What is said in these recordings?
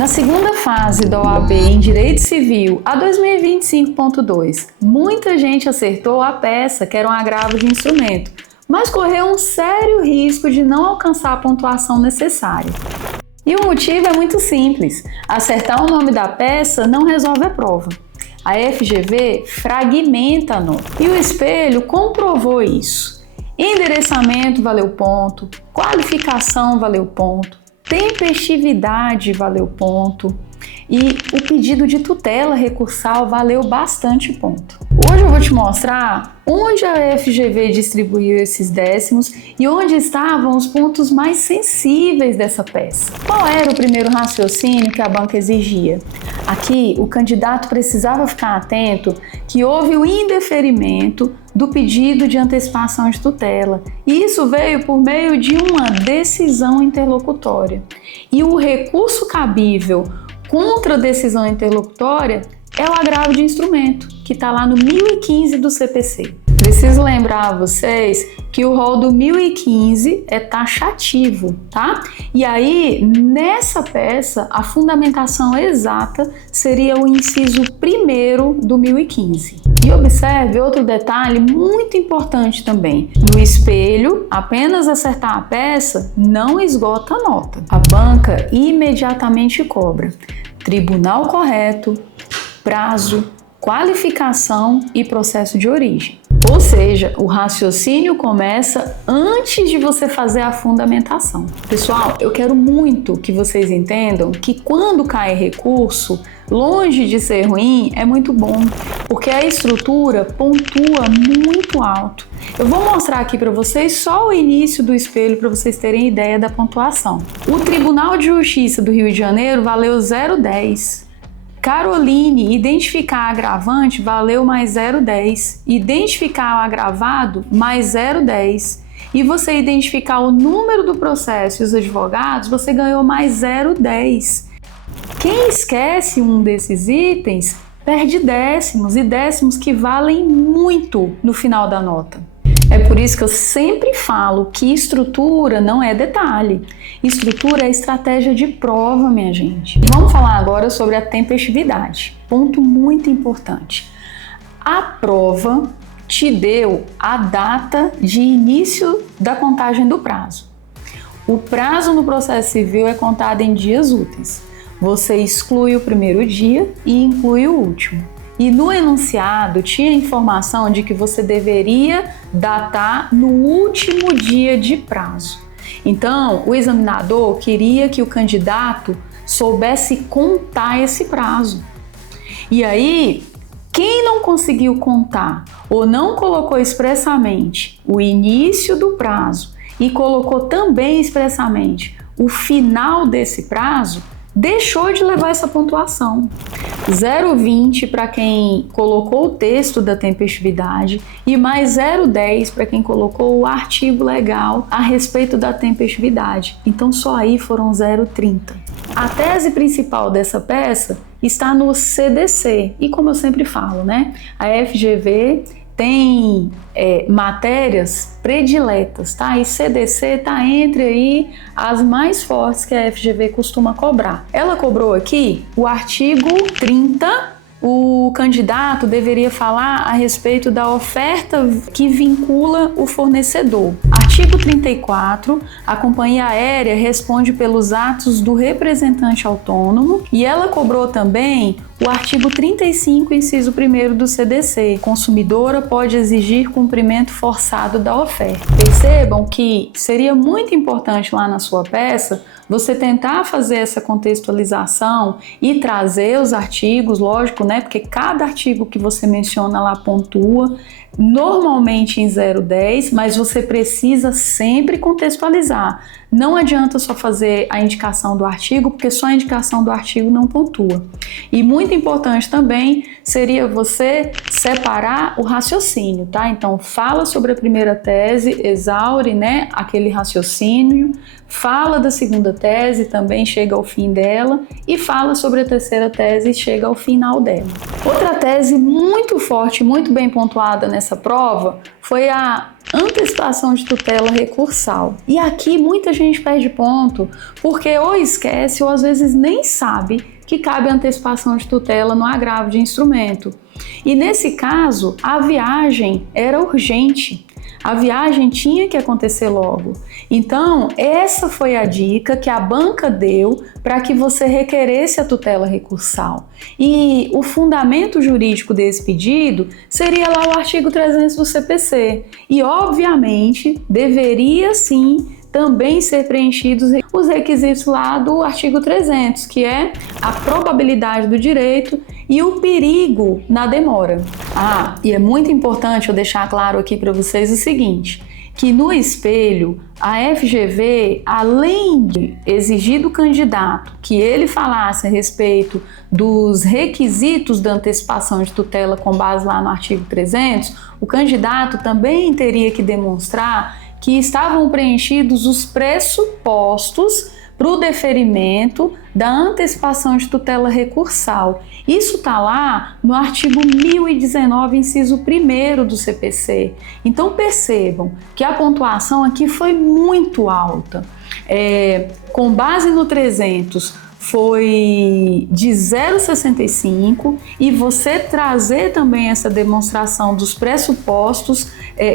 Na segunda fase da OAB em Direito Civil, a 2025.2, muita gente acertou a peça, que era um agravo de instrumento, mas correu um sério risco de não alcançar a pontuação necessária. E o motivo é muito simples: acertar o nome da peça não resolve a prova. A FGV fragmenta a nota. E o espelho comprovou isso. Endereçamento valeu ponto, qualificação valeu ponto, tempestividade valeu ponto e o pedido de tutela recursal valeu bastante ponto. Hoje eu vou te mostrar onde a FGV distribuiu esses décimos e onde estavam os pontos mais sensíveis dessa peça. Qual era o primeiro raciocínio que a banca exigia? Aqui, o candidato precisava ficar atento que houve o indeferimento do pedido de antecipação de tutela. E isso veio por meio de uma decisão interlocutória. E o recurso cabível contra a decisão interlocutória é o agravo de instrumento, que está lá no 1015 do CPC. Preciso lembrar a vocês que o rol do 1015 é taxativo, tá? E aí, nessa peça, a fundamentação exata seria o inciso 1º do 1015. E observe outro detalhe muito importante também. No espelho, apenas acertar a peça não esgota a nota. A banca imediatamente cobra tribunal correto, prazo, qualificação e processo de origem. Ou seja, o raciocínio começa antes de você fazer a fundamentação. Pessoal, eu quero muito que vocês entendam que quando cai recurso, longe de ser ruim, é muito bom, porque a estrutura pontua muito alto. Eu vou mostrar aqui para vocês só o início do espelho para vocês terem ideia da pontuação. O Tribunal de Justiça do Rio de Janeiro valeu 0,10. Caroline, identificar agravante, valeu mais 0,10. Identificar o agravado, mais 0,10. E você identificar o número do processo e os advogados, você ganhou mais 0,10. Quem esquece um desses itens, perde décimos, e décimos que valem muito no final da nota. É por isso que eu sempre falo que estrutura não é detalhe. Estrutura é estratégia de prova, minha gente. Vamos falar agora sobre a tempestividade. Ponto muito importante. A prova te deu a data de início da contagem do prazo. O prazo no processo civil é contado em dias úteis. Você exclui o primeiro dia e inclui o último. E no enunciado tinha a informação de que você deveria datar no último dia de prazo. Então, o examinador queria que o candidato soubesse contar esse prazo. E aí, quem não conseguiu contar ou não colocou expressamente o início do prazo e colocou também expressamente o final desse prazo, deixou de levar essa pontuação. 0,20 para quem colocou o texto da tempestividade e mais 0,10 para quem colocou o artigo legal a respeito da tempestividade. Então só aí foram 0,30. A tese principal dessa peça está no CDC e, como eu sempre falo, né, a FGV tem matérias prediletas, tá? E CDC tá entre aí as mais fortes que a FGV costuma cobrar. Ela cobrou aqui o artigo 30. O candidato deveria falar a respeito da oferta que vincula o fornecedor. Artigo 34, a companhia aérea responde pelos atos do representante autônomo, e ela cobrou também o artigo 35, inciso 1º do CDC. Consumidora pode exigir cumprimento forçado da oferta. Percebam que seria muito importante lá na sua peça você tentar fazer essa contextualização e trazer os artigos, lógico, né? Porque cada artigo que você menciona lá pontua, normalmente em 0,10, mas você precisa sempre contextualizar. Não adianta só fazer a indicação do artigo, porque só a indicação do artigo não pontua. E muito importante também seria você separar o raciocínio, tá? Então, fala sobre a primeira tese, exaure, né, aquele raciocínio, fala da segunda tese, também chega ao fim dela, e fala sobre a terceira tese e chega ao final dela. Outra tese muito forte, muito bem pontuada nessa prova foi a antecipação de tutela recursal. E aqui muita gente perde ponto, porque ou esquece ou às vezes nem sabe que cabe antecipação de tutela no agravo de instrumento. E nesse caso, a viagem era urgente. A viagem tinha que acontecer logo. Então, essa foi a dica que a banca deu para que você requeresse a tutela recursal. E o fundamento jurídico desse pedido seria lá o artigo 300 do CPC. E, obviamente, deveria sim também ser preenchidos os requisitos lá do artigo 300, que é a probabilidade do direito e o perigo na demora. E é muito importante eu deixar claro aqui para vocês o seguinte, que no espelho, a FGV, além de exigir do candidato que ele falasse a respeito dos requisitos da antecipação de tutela com base lá no artigo 300, o candidato também teria que demonstrar que estavam preenchidos os pressupostos para o deferimento da antecipação de tutela recursal. Isso está lá no artigo 1019, inciso 1º do CPC. Então percebam que a pontuação aqui foi muito alta. Com base no 300, foi de 0,65 e você trazer também essa demonstração dos pressupostos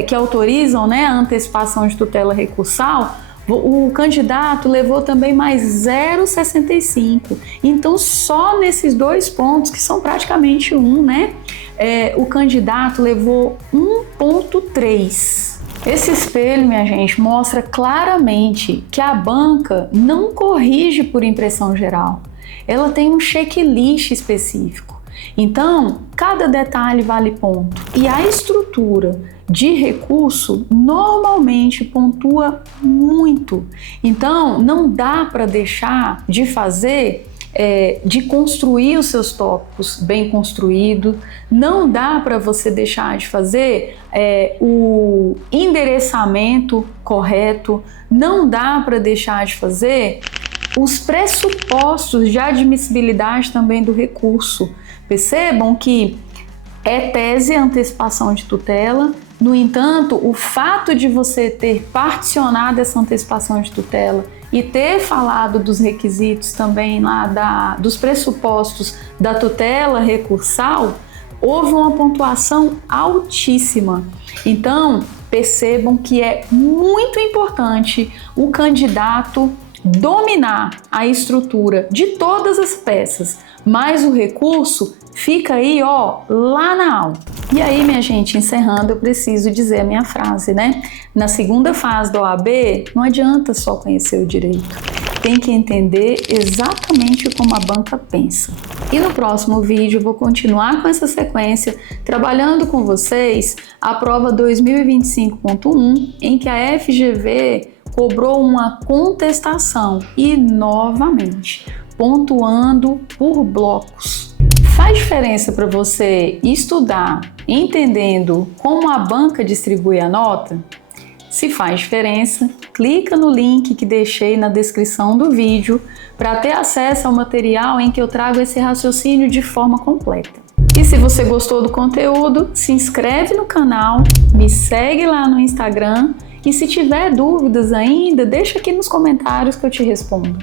que autorizam, né, a antecipação de tutela recursal, o candidato levou também mais 0,65. Então, só nesses 2 pontos, que são praticamente né, o candidato levou 1,3. Esse espelho, minha gente, mostra claramente que a banca não corrige por impressão geral. Ela tem um checklist específico. Então, cada detalhe vale ponto. E a estrutura de recurso normalmente pontua muito. Então, não dá para deixar de fazer, de construir os seus tópicos bem construído, não dá para você deixar de fazer o endereçamento correto, não dá para deixar de fazer os pressupostos de admissibilidade também do recurso. Percebam que é tese a antecipação de tutela. No entanto, o fato de você ter particionado essa antecipação de tutela e ter falado dos requisitos também lá dos pressupostos da tutela recursal, houve uma pontuação altíssima. Então, percebam que é muito importante o candidato dominar a estrutura de todas as peças, mas o recurso fica aí, lá na aula. E aí, minha gente, encerrando, eu preciso dizer a minha frase, né? Na segunda fase da OAB, não adianta só conhecer o direito. Tem que entender exatamente como a banca pensa. E no próximo vídeo eu vou continuar com essa sequência, trabalhando com vocês a prova 2025.1, em que a FGV cobrou uma contestação e, novamente, pontuando por blocos. Faz diferença para você estudar entendendo como a banca distribui a nota? Se faz diferença, clica no link que deixei na descrição do vídeo para ter acesso ao material em que eu trago esse raciocínio de forma completa. E se você gostou do conteúdo, se inscreve no canal, me segue lá no Instagram e se tiver dúvidas ainda, deixa aqui nos comentários que eu te respondo.